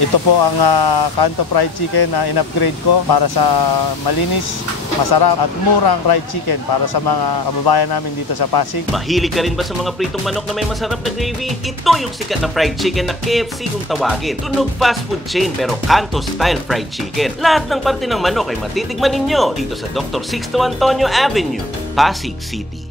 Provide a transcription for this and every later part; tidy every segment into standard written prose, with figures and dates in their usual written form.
Ito po ang Kanto Fried Chicken na in-upgrade ko para sa malinis, masarap at murang fried chicken para sa mga kababayan namin dito sa Pasig. Mahilig ka rin ba sa mga pritong manok na may masarap na gravy? Ito yung sikat na fried chicken na KFC kung tawagin. Tunog fast food chain pero Kanto style fried chicken. Lahat ng parte ng manok ay matitikman ninyo dito sa Dr. Sixto Antonio Avenue, Pasig City.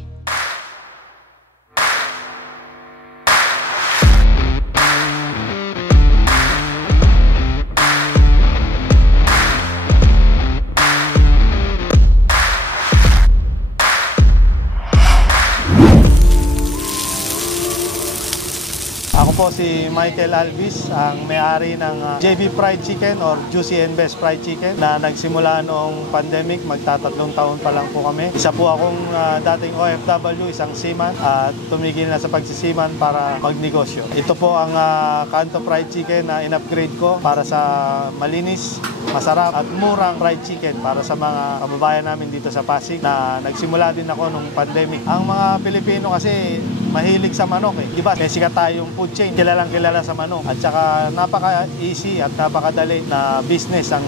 Ako po si Michael Alvis, ang may-ari ng JB Fried Chicken or Juicy and Best Fried Chicken na nagsimula noong pandemic, magtatatlong taon pa lang po kami. Isa po akong dating OFW, isang seaman at tumigil na sa pagsisiman para magnegosyo. Ito po ang Kanto Fried Chicken na in-upgrade ko para sa malinis, masarap at murang fried chicken para sa mga kababayan namin dito sa Pasig na nagsimula din ako nung pandemic. Ang mga Pilipino kasi mahilig sa manok eh. Diba? Kaya sikat tayong food chain, kilalang kilala sa manok. At saka napaka-easy at napakadali na business ang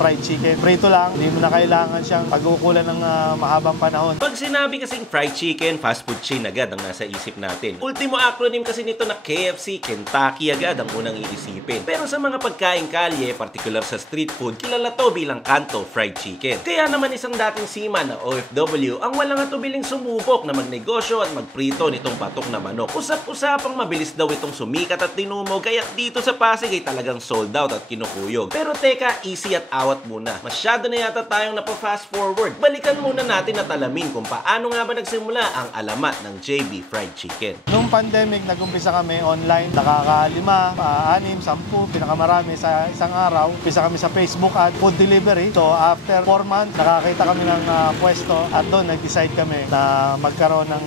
fried chicken. Prito lang, hindi mo na kailangan siyang pag-ukulan ng mahabang panahon. Pag sinabi kasing fried chicken, fast food chain agad ang nasa isip natin. Ultimo acronym kasi nito na KFC, Kentucky agad ang unang iisipin. Pero sa mga pagkain kalye, particular sa street food, kilala to bilang Kanto Fried Chicken. Kaya naman isang dating seaman na OFW ang walang atubiling sumubok na magnegosyo at magprito nitong patok na manok. Usap-usapang mabilis daw itong sumikat at tinumog kaya dito sa Pasig ay talagang sold out at kinukuyog. Pero teka, easy at awat muna. Masyado na yata tayong napa-fast forward. Balikan muna natin at alamin kung paano nga ba nagsimula ang alamat ng JB Fried Chicken. Nung pandemic, nag-umpisa kami online. Nakaka-5, 6, 10, pinakamarami sa isang araw. Umpisa kami sa Facebook at food delivery. So after 4 months, nakakita kami ng pwesto at doon nag-decide kami na magkaroon ng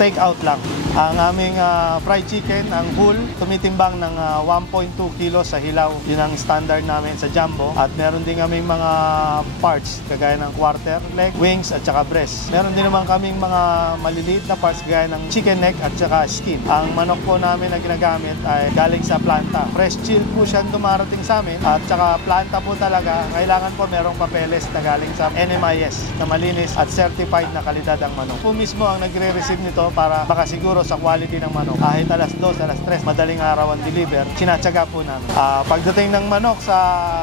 take-out lang. Ang aming fried chicken, ang whole, tumitimbang ng 1.2 kilos sa hilaw. Yun ang standard namin sa Jumbo. At meron din kaming mga parts, kagaya ng quarter, leg, wings, at saka breast. Meron din naman kaming mga maliliit na parts, kagaya ng chicken neck at saka skin. Ang manok po namin na ginagamit ay galing sa planta. Fresh chill po siya dumarating sa amin. At saka planta po talaga, kailangan po merong papeles na galing sa NMIS na malinis at certified na kalidad ang manok. Po mismo ang nagre-receive nito para makasiguro sa quality ng manok. Kahit alas 2, alas 3, madaling araw ang deliver, sinatsaga po namin. Pagdating ng manok sa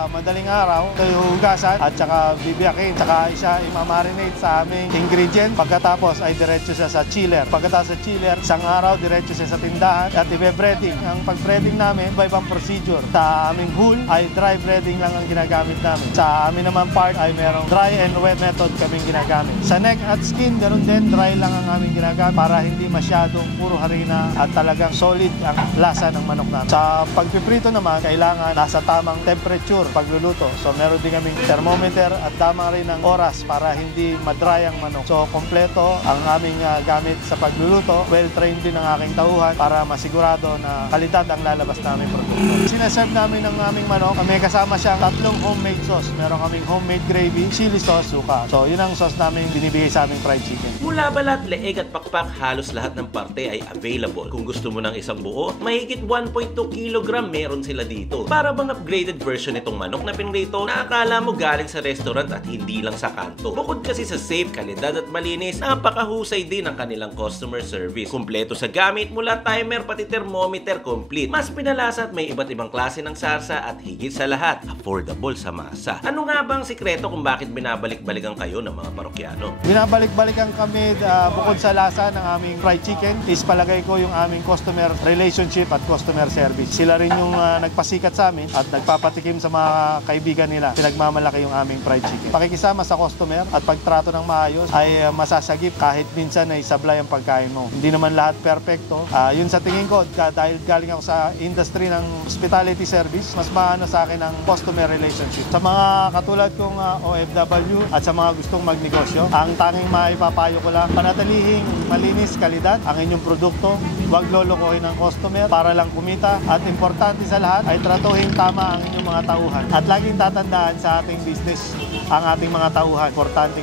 madaling araw, ito hugasan at saka bibiyakin, saka isa imamarinate sa aming ingredient. Pagkatapos ay diretso siya sa chiller. Pagkatapos sa chiller, isang araw diretso siya sa tindahan at ibe-breading. Ang pag-breading namin, iba-ibang procedure. Sa aming whole ay dry breading lang ang ginagamit namin. Sa amin naman part ay merong dry and wet method kaming ginagamit. Sa neck at skin, ganun din, dry lang ang aming ginagamit para hindi masyadong puro harina at talagang solid ang lasa ng manok namin. Sa pagpiprito naman, kailangan nasa tamang temperature pagluluto. So meron din kaming thermometer at tama rin ang oras para hindi madry ang manok. So kompleto ang aming gamit sa pagluluto. Well-trained din ang aking tauhan para masigurado na kalidad ang lalabas namin produkto. Sinaserve namin ng aming manok, may kasama siyang 3 homemade sauce. Meron kaming homemade gravy, chili sauce, suka. So yun ang sauce namin binibigay sa aming fried chicken. Mula balat, leeg at pakpak, halos lahat ng parte ay available. Kung gusto mo ng isang buo, mahigit 1.2 kg meron sila dito. Para bang upgraded version nitong manok na pinrito na akala mo galing sa restaurant at hindi lang sa kanto. Bukod kasi sa safe, kalidad at malinis, napakahusay din ang kanilang customer service. Kumpleto sa gamit mula timer pati thermometer complete. Mas pinalasa at may iba't ibang klase ng sarsa at higit sa lahat, affordable sa masa. Ano nga bang sikreto kung bakit binabalik-balikan kayo ng mga parokyano? Binabalik-balikan kami bukod sa lasa ng aming fried chicken, is palagay ko yung aming customer relationship at customer service. Sila rin yung nagpasikat sa amin at nagpapatikim sa mga kaibigan nila. Pinagmamalaki yung aming fried chicken. Pakikisama sa customer at pagtrato ng maayos ay masasagip kahit minsan ay sablay ang pagkain mo. Hindi naman lahat perfecto. Yun sa tingin ko, dahil galing ako sa industry ng hospitality service, mas maano sa akin ang customer relationship. Sa mga katulad kong OFW at sa mga gustong magnegosyo, ang tanging maipapayo ko lang, panatilihing malinis, kalidad ang inyong produkto. Huwag lolokohin ng customer para lang kumita. At importante sa lahat ay tratuhin tama ang inyong mga tauhan. At laging tatandaan sa ating business ang ating mga tauhan.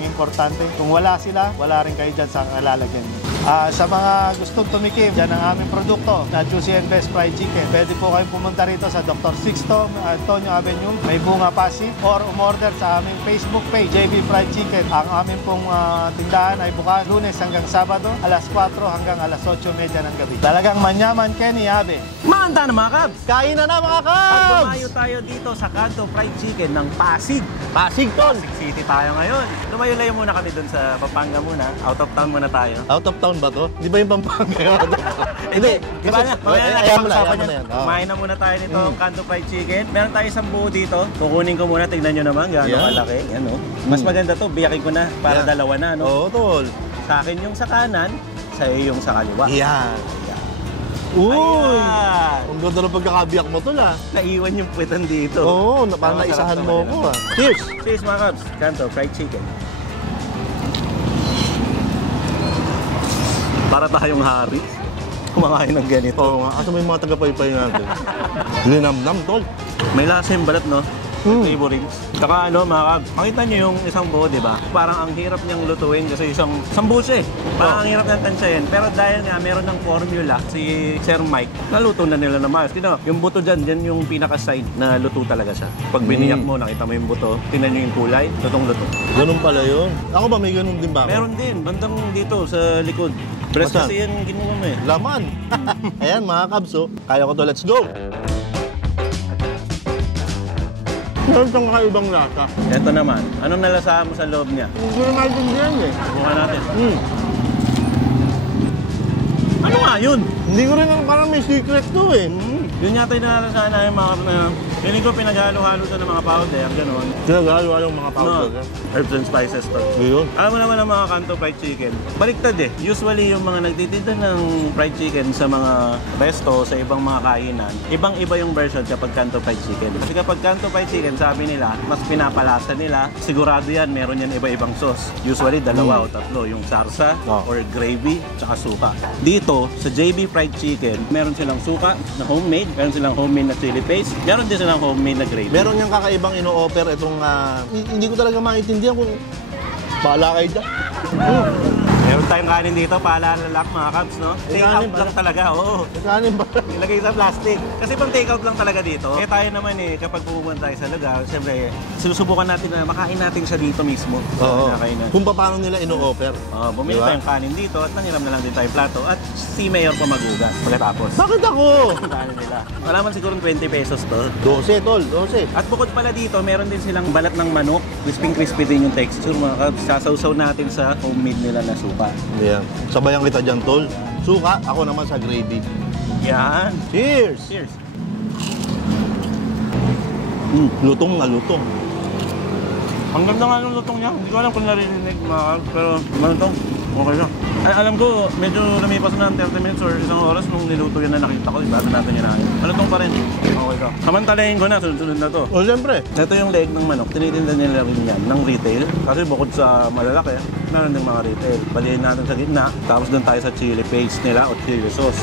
Importante. Kung wala sila, wala rin kayo dyan sa lalagyan. Sa mga gustong tumikim, yan ang aming produkto na Juicy and Best Fried Chicken. Pwede po kayong pumunta rito sa Dr. Sixto, Antonio Avenue, May Bunga, Pasig, or umorder sa aming Facebook page, JB Fried Chicken. Ang aming pong tindahan ay bukas Lunes hanggang Sabado, alas 4 hanggang alas 8:30 ng gabi. Talagang manyaman Kenny Abe. Manda na mga kabs! Kain na mga At kabs! lumayo tayo dito sa Canto Fried Chicken ng Pasig. Pasig, tol! Pasig City tayo ngayon. Lumayo-layo muna kami dun sa Pampanga muna. Out of town muna tayo. Out of town ba to? Di ba yung Pampanga? Hindi, di ba na? Mamaya na Ayan mo na, pag-usapan ayan mo na yan. yan. Oo. Kumain na muna tayo nito, Canto Fried Chicken. Meron tayo isang buo dito. Kukunin ko muna, tignan nyo naman gaano Yan. kalaki. Yan, oh. Mas maganda to, biyakin ko na para Yan. dalawa na. No? Oo, tol. Sa akin yung sa kanan, sa iyo yung sa kaliwa. Yan. Uy! Ayan. Ang ganda ng pagkakabiyak mo, tol, ah. Naiwan yung puwetan dito. Oo, parang Masarap naisahan naman mo yun. ko, ah. Cheers! Cheers mga kabs, Canto Fried Chicken. Para tayong hari. Kumakain ng ganito. Oo nga, asa mo yung mga tagapaypay natin? Linamnam, tol. May lasa yung balat, no? Flavorings. Saka ano, mga kabs, makita nyo yung isang buo, di ba? Parang ang hirap niyang lutuin kasi isang buso eh. Parang ang hirap niyang tansyahin. Pero dahil nga meron ng formula, si Sir Mike, naluto na nila na maayos. Tignan mo, yung buto dyan yung pinaka-side na luto talaga siya. Pag biniyak mo, nakita mo yung buto, tingnan nyo yung kulay, lutong-luto. Ganun pala yun. Ako ba may ganun din ba ako? Meron din, bandang dito sa likod. Breast Basta? kasi yan ginawa mo eh. Laman. Ayan, mga kabs, oh. Kaya ko to, let's go! Meron siyang kakaibang lasa. Ito naman, anong nalasahan mo sa loob niya? Hindi na maintindihan eh. Bukan natin. Ano nga yun? Hindi ko rin parang may secret to eh. Yun yata yung nalalasahan namin mga feeling ko pinaghalo-halo sa ng mga powder, gano'n. Ginagalo yung mga powder. No, herbs and spices to. Ayun. Alam mo naman ang mga Canto Fried Chicken. Baliktad eh. Usually yung mga nagtitinda ng fried chicken sa mga resto, sa ibang mga kainan, ibang-iba yung version kapag Canto Fried Chicken. Kasi kapag Canto Fried Chicken, sabi nila, mas pinapalasa nila. Sigurado yan, meron yan iba-ibang sauce. Usually dalawa o tatlo. Yung sarsa or gravy, tsaka suka. Dito, sa JB Fried Chicken, meron silang suka na homemade, meron silang homemade na chili paste, meron din silang homemade na gravy. Meron niyang kakaibang ino-offer itong hindi ko talaga maintindihan kung bahala kayo dyan. Meron tayong kanin dito, paalala lang mga kabs, no? Take out kanin ba? lang talaga, oo. Kanin ba? Ilagay sa plastic. Kasi pang take out lang talaga dito. Eh tayo naman eh, kapag pumunta tayo sa lugar, siyempre, sinusubukan natin na makain natin siya dito mismo. Oo. Nakakainan. Kung paano nila ino-offer. Bumili Diba? tayong kanin dito at nangiram na lang din tayo plato at si Mayor pa magugas pagkatapos. Bakit ako? Ang kanin nila. Wala man siguro 20 pesos to. 12, tol. 12. At bukod pala dito, meron din silang balat ng manok. Crispy din yung texture mga kabs. Sasawsaw natin sa homemade nila na suka. Ayan. Sabayan kita dyan, tol. Suka, ako naman sa gravy. Yan. Cheers! Cheers. Lutong na lutong. Ang ganda nga ng lutong niya. Hindi ko alam kung naririnig mga kabs, pero ano to? Okay na. Alam ko, medyo lumipas na ng 30 minutes or isang oras nung niluto yan na nakita ko. Bago natin yan natin. Malutong pa rin. Okay ka. Samantalahin ko na, sunod-sunod na to. O, siyempre. Ito yung leg ng manok, tinitinda nila rin yan ng retail. Kasi bukod sa malalaki, meron din mga retail. Balihin natin sa gitna, tapos doon tayo sa chili paste nila o chili sauce.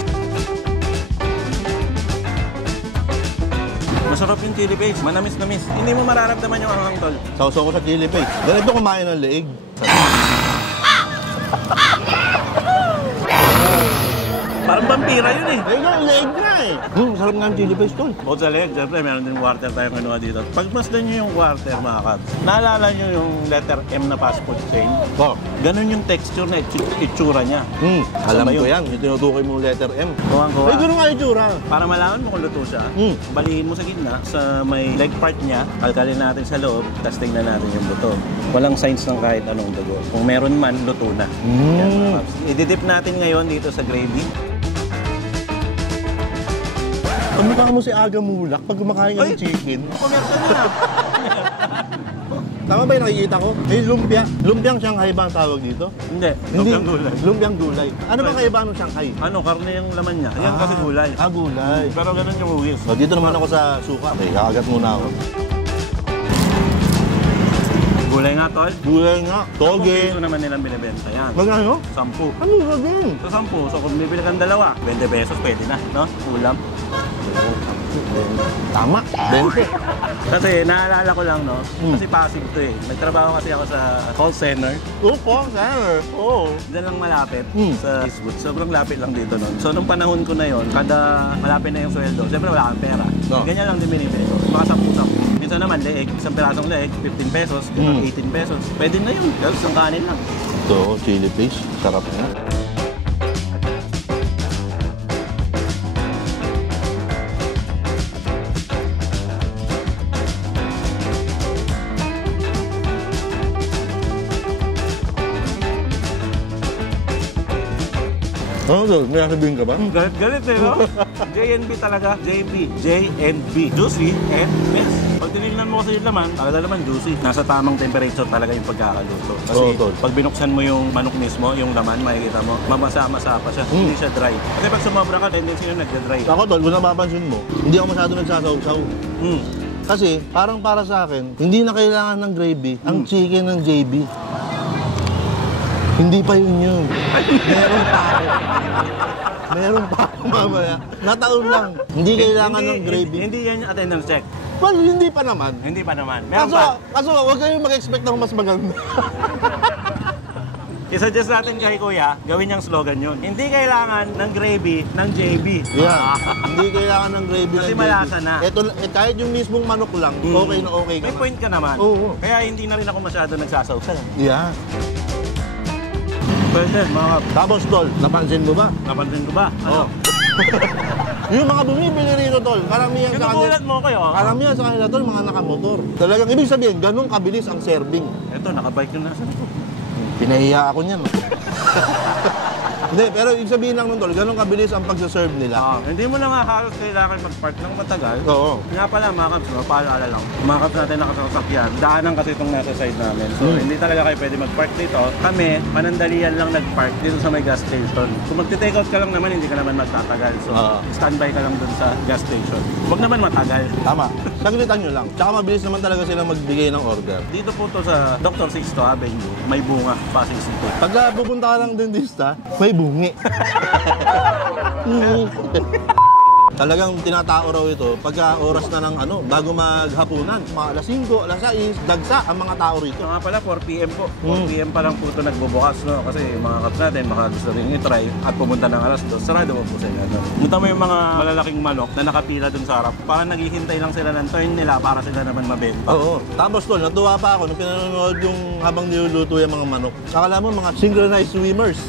Masarap yung chili paste, manamis-namis. Hindi mo mararamdaman yung anghang tol. Sausaw ko sa chili paste. Ganito kumain ng leeg. Parang vampira yun eh. Leeg na eh. Sarap nga ang chili paste, tol. Bukod sa leg, syempre meron din quarter tayong kinuha dito. Pagmasdan nyo yung quarter mga kabs, naalala nyo yung letter M na fast food chain? Oh. Ganun yung texture na itsura niya. Alam ba ko yun? yan. Yung tinutukoy mo letter M. Kuha. Ay, ganun nga yung tsura. Para malaman mo kung luto siya, balihin mo sa gitna, sa may leg part niya, kalkalin natin sa loob, tapos tingnan natin yung buto. Walang signs ng kahit anong dugo. Kung meron man, luto na. Yan, mga kabs. I-dip natin ngayon dito sa gravy. Kamukha mo si Aga Mulak pag kumakain ka ng chicken. Commercial na. Tama ba yung nakikita ko? May lumpia. Lumpiang Shanghai ba ang tawag dito? Hindi, lumpiang gulay. Lumpiang gulay. Ano bang kaiba ng Shanghai? Ano, karne yung laman niya. Yan kasi gulay. Gulay. Pero ganun yung hugis. So, dito naman ako sa suka. Okay, kakagat muna ako. Gulay nga, tol. Gulay nga. 10 Toge. piso naman nilang binibenta yan. Magkano? 10. Ano ba din? Sa 10, so kung bibili kang dalawa, 20 pesos pwede na, no? Ulam. Tama, 20. Kasi naalala ko lang, no? Kasi Pasig to eh. Nagtrabaho kasi ako sa call center. Oo, sir. Oo. Diyan lang malapit sa Eastwood. Sobrang lapit lang dito nun. So, nung panahon ko na yon, kada malapit na yung sweldo, siyempre wala kang pera. No. Ganyan lang din binipeso. Mga 10-10. Minsan naman, leeg. Isang pirasong leeg, 15 pesos. 18 pesos. Pwede na yun. Tapos ang kanin lang. Ito, chili paste. Sarap na. Ano to? May sabihin ka ba? Galit eh, no? JNB talaga. JB. JNB. Juicy and best. Pag tinignan mo kasi yung laman, talaga naman juicy. Nasa tamang temperature talaga yung pagkakaluto. Kasi pag binuksan mo yung manok mismo, yung laman, makikita mo, mamasa-masa pa siya. Hindi siya dry. Kasi pag sumobra ka, tendency na nagda-dry. Ako tol, kung napapansin mo, hindi ako masyado nagsasaw-saw. Kasi parang para sa akin, hindi na kailangan ng gravy ang chicken ng JB. Hindi pa yun. Meron pa ako. Meron pa ako mamaya. Nataon lang. Hindi kailangan ng gravy. Hindi yan yung attendance check. Well, hindi pa naman. Hindi pa naman. Meron pa. Kaso huwag kayong mag-expect ng mas maganda. I-suggest natin kay Kuya, gawin niyang slogan yun. Hindi kailangan ng gravy ng JB. Yeah. Hindi kailangan ng gravy Kasi ng malasa JB. na. Ito, kahit yung mismong manok lang, okay na okay ka May na. point ka naman. Oo. Kaya hindi na rin ako masyado nagsasawsaw. Yeah. Pwede, mga... Tapos tol, napansin mo ba? Napansin ko ba? Ano? Yung mga bumibili rito tol, karamihan sa kanila. Kinukulat mo kayo. Karamihan sa kanila tol, mga nakamotor. Talagang ibig sabihin, ganun kabilis ang serving. Ito, nakabike yung nasa ito. Pinahiya ako niyan. Hindi, pero ibig sabihin lang nun tol, ganun kabilis ang pagsaserve nila. Hindi mo na nga halos kailangan mag-park ng matagal. Oo. Nga pala, mga kaps, paalala lang. Mga kaps natin nakasasakyan. Daanan kasi itong nasa side namin. So, hindi talaga kayo pwede mag-park dito. Kami, panandalian lang nag-park dito sa may gas station. Kung magti-take out ka lang naman, hindi ka naman magtatagal. So, standby ka lang dun sa gas station. Huwag naman matagal. Tama. Saglitan nyo lang. Tsaka mabilis naman talaga silang magbigay ng order. Dito po to sa Dr. Sixto Avenue, may bunga, Pasig City. Pag pupunta ka lang dentista, may bungi. Talagang tinatao raw ito pagka oras na ng bago maghapunan. Mga alas 5, alas 6, dagsa ang mga tao rito. So nga pala, 4 PM po. 4 PM pa lang po ito nagbubukas, no? Kasi mga kaps natin, baka gusto rin i-try at pumunta ng alas 2, sarado po sila. No? Punta mo yung mga malalaking manok na nakapila dun sa harap. Parang naghihintay lang sila ng turn nila para sila naman mabenta. Oo. Tapos tol, natuwa pa ako nung pinanonood yung habang niluluto yung mga manok. Akala mo mga synchronized swimmers.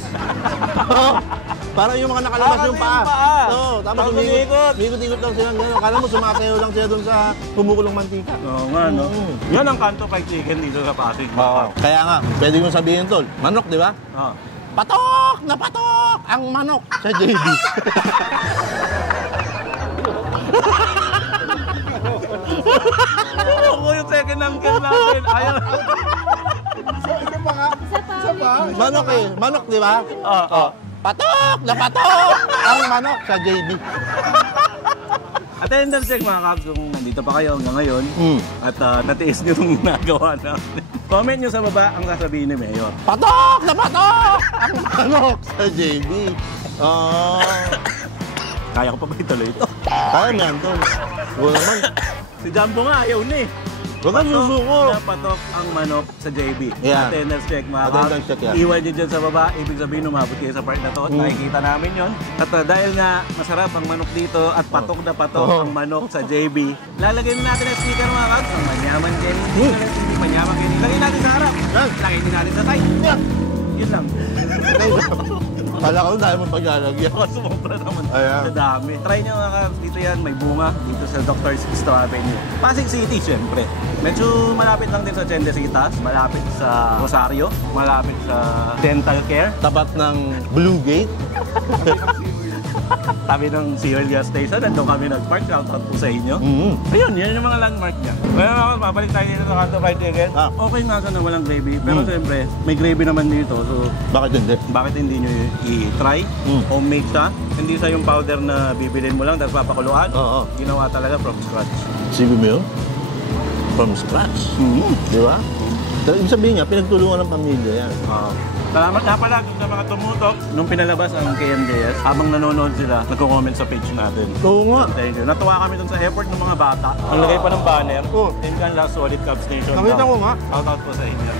Parang yung mga nakalabas yung paa. Oo, tapos umikot-ikot lang silang gano'n. Akala mo sumasayaw lang sila doon sa kumukulong mantika. Oo nga, no? Yan ang kanto fried chicken dito sa Pasig. Kaya nga, pwede kong sabihin tol, manok, di ba? Oo. Patok na patok ang manok sa JB. Ako yung second uncle natin. Ayaw. Manok manok, di ba? Oo. Patok na patok ang manok sa JB. Attendance check mga kaps kung nandito pa kayo hanggang ngayon at natiis nyo itong nagawa natin. Comment nyo sa baba ang sasabihin ni Mayor. Patok na patok ang manok sa JB. Kaya ko pa ba ituloy ito? Kaya mo yan, tol. Wala naman. Si Jumbo nga ayaw ni. Huwag kang susuko. Napatok ang manok sa JB. Yeah. Attendance check mga Attendance check yan. Iwan nyo dyan sa baba. Ibig sabihin umabot kayo sa part na to at nakikita namin yon. At dahil nga masarap ang manok dito at patok na patok ang manok sa JB, lalagyan natin ang sticker mga kaps. Ang manyaman Kenny. Hindi manyaman Kenny. Lagyan natin sa harap. Lagyan din natin sa tayo. Yun lang. Kala ko dahil mo paglalagyan. Sumobra naman. Ayan. Sa dami. Try nyo mga kaps. Dito yan. May bunga. Dito sa Dr. Sixto Avenue. Pasig City, syempre. Medyo malapit lang din sa Chendesitas. Malapit sa Rosario. Malapit sa Dental Care. Tapat ng Blue Gate. Tabi ng Seoul Gas Station. Nandun kami nag-park. Shoutout po sa inyo. Ayun, yan yung mga landmark niya. Kaya mga mabalik tayo dito sa Kanto Fried Chicken. Okay nga sana walang gravy. Pero siyempre, may gravy naman dito. So, Bakit hindi? bakit hindi nyo i-try? Homemade siya. Hindi sa yung powder na bibilin mo lang tapos papakuluan. Oo. Ginawa talaga from scratch. Sige mo yun? From scratch. Di ba? Ibig sabihin niya, pinagtulungan ng pamilya yan. Salamat na pala sa mga tumutok. Nung pinalabas ang KMJS, habang nanonood sila, nagko-comment sa page natin. Oo nga. Thank you. Natuwa kami dun sa effort ng mga bata. Ang lagay pa ng banner. Oo. Team Canlas, Solid Cubs Nation. Nakita ko nga. Shout out po sa inyo.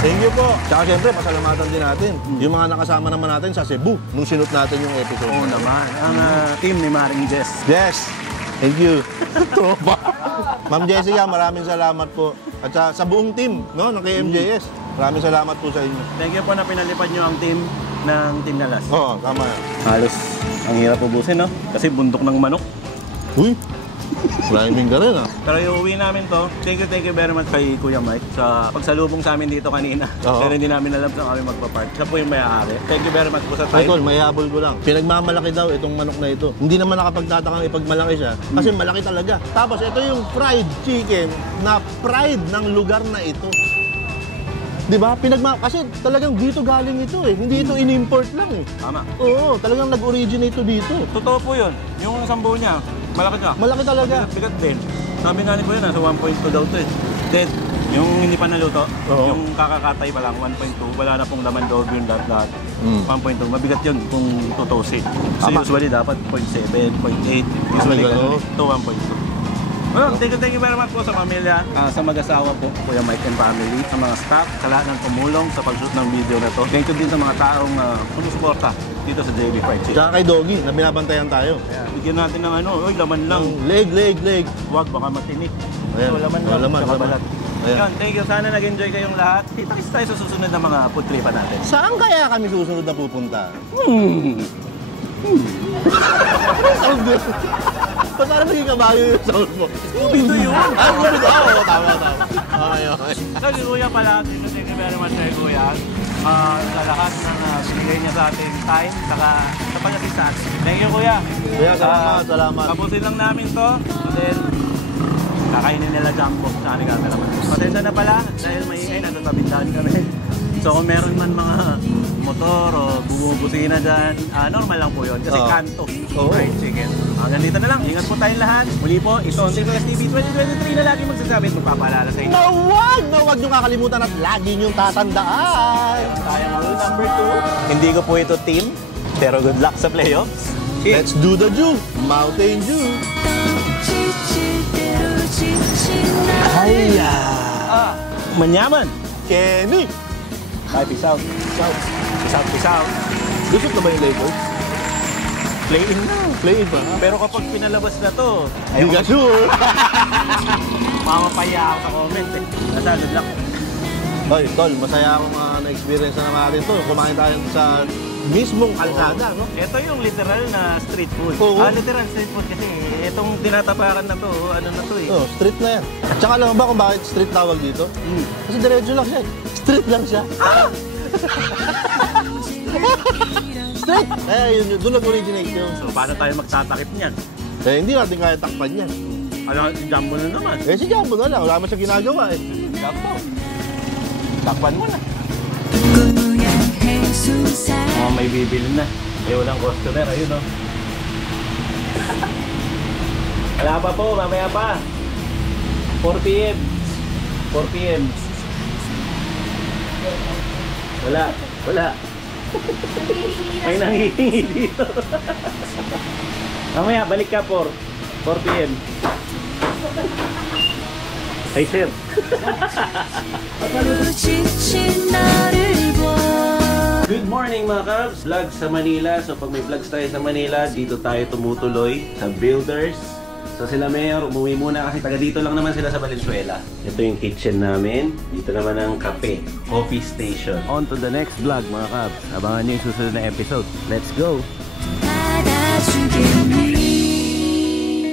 Thank you po. Tsaka siyempre, pasalamatan din natin. Yung mga nakasama naman natin sa Cebu nung sinut natin yung episode. Oo naman. Ang team ni Maring Jess. Yes. Thank you. Tropa. Ma'am Jessica, maraming salamat po. At sa buong team no, ng KMJS. Maraming salamat po sa inyo. Thank you po na pinalipad nyo ang team ng Team Canlas. Oo, tama yan. Halos ang hirap ubusin, no? Kasi bundok ng manok. Uy, climbing ka rin ah. Pero iuwi namin to. Thank you very much kay Kuya Mike sa pagsalubong sa amin dito kanina. Oo. Pero hindi namin alam saan kami magpa-park. Siya po yung may-ari. Thank you very much po sa Ay, time. tol, may habol ko lang. Pinagmamalaki daw itong manok na ito. Hindi naman nakapagtatakang ipagmalaki siya. Kasi malaki talaga. Tapos ito yung fried chicken na pride ng lugar na ito. Di ba? Kasi talagang dito galing ito eh. Hindi ito in-import lang eh. Tama. Oo, talagang nag-originate ito dito. Totoo po yun. Yung sambo niya, malaki siya. Malaki talaga. Bigat din. Sabi nga ni Kuya, nasa 1.2 daw to eh. Then, yung hindi pa naluto, Oo. yung kakakatay pa lang, 1.2, wala na pong laman loob yung lahat. Mm. 1.2, mabigat yun kung tutusin. So Tama. usually dapat 0.7, 0.8, usually ganun. ganun. Ito 1.2. Well, thank you very much po sa pamilya, sa mag-asawa po, Kuya Mike and family, sa mga staff, sa lahat ng tumulong sa pag-shoot ng video na to. Thank you din sa mga taong sumusuporta dito sa JB Fried Chicken. Tsaka kay Doggy, na binabantayan tayo. Bigyan natin ng oy, laman lang. Leg. Huwag, baka matinik. Ayan. So, laman Oh, lang, laman, tsaka laman. balat. Ayan. Yun, thank you. Sana nag-enjoy kayong lahat. Kita-kits tayo sa susunod na mga food tripan natin. Saan kaya kami susunod na pupunta? Ba't parang naging kabayo yung sound mo? Ito yun. Ah, Scooby-Doo! Oo, tama. Okay. Kasi Kuya pala, thank you very much kay Kuya. Sa lahat ng binigay niya sa ating time, saka sa pag-assist sa atin. Thank you Kuya. Kuya, salamat. Tapusin lang namin to. And then, kakainin nila Jumbo sa ating gagalaman. Pasensya na pala, dahil maingay, natatabindahan kami. So kung meron man mga motor o bumubusina dyan, normal lang po yun. Kasi kanto, fried chicken. Hanggang dito na lang. Ingat po tayong lahat. Muli po, ito ang Tito STV 2023 na lagi magsasabi at magpapaalala sa inyo. Na huwag niyong kakalimutan at lagi niyong tatandaan. Tayong rule number 2. Hindi ko po ito team, pero good luck sa playoffs. Let's do the Jew, Mountain Dew. Hiya! Manyaman! Kenny! Bye, peace out. Peace out. Lusot na ba yung Lakers? Play in na. Play it ba? Pero kapag pinalabas na to, Hindi ka sure. mamapaya ako sa comment eh. Nasa good luck. Hoy, tol, masaya akong na-experience na natin to. Kumain tayo sa mismong kalsada, no? Ito yung literal na street food. Oo. Literal street food kasi itong tinatapakan na to, ano na to eh. Oh, street na yan. Tsaka alam mo ba kung bakit street tawag dito? Kasi diretso lang siya. Street lang siya. Street! Yun, doon nag-originate yun. So paano tayo magtatakip niyan? Hindi natin kaya takpan yan. Ano, si Jumbo na naman. Si Jumbo na lang. Wala naman siya ginagawa eh. Jumbo. Takpan mo na. May bibili na. May walang customer. Ayun o. Wala pa po. Mamaya pa. 4 p.m. 4 p.m. Wala. May nanghihingi dito. Mamaya, balik ka 4 p.m. Hey, sir. Good morning mga Cubs! Vlog sa Manila. So pag may vlogs tayo sa Manila, dito tayo tumutuloy sa Builders. So sila Mayor, umuwi muna kasi taga dito lang naman sila sa Valenzuela. Ito yung kitchen namin. Dito naman ang kape, coffee station. On to the next vlog mga Cubs. Abangan nyo yung susunod na episode. Let's go!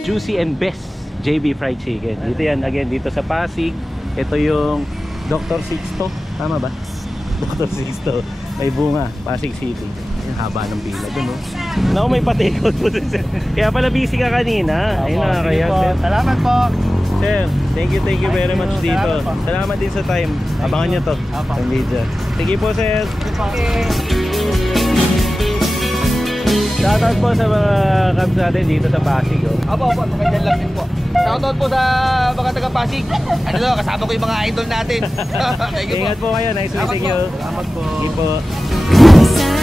Juicy and best JB Fried Chicken. Dito yan, again, dito sa Pasig. Ito yung Dr. Sixto. Tama ba? Dr. Sixto. May bunga, Pasig City. Yung haba ng pila doon, no? Naku, may patikot po dun, sir. Kaya pala busy ka kanina. Ayun na, kaya, sir. Salamat po. Sir, thank you very much dito. Salamat din sa time. Abangan nyo to. Ang video. Sige po, sir. Okay. Shoutout po sa mga cams natin dito sa Pasig. Opo, magandang lang din po. Shoutout po sa mga taga-Pasig. Ano to, kasama ko yung mga idol natin. Thank you po. Ingat po kayo. Nice meeting you. Salamat po. Sige po. Sa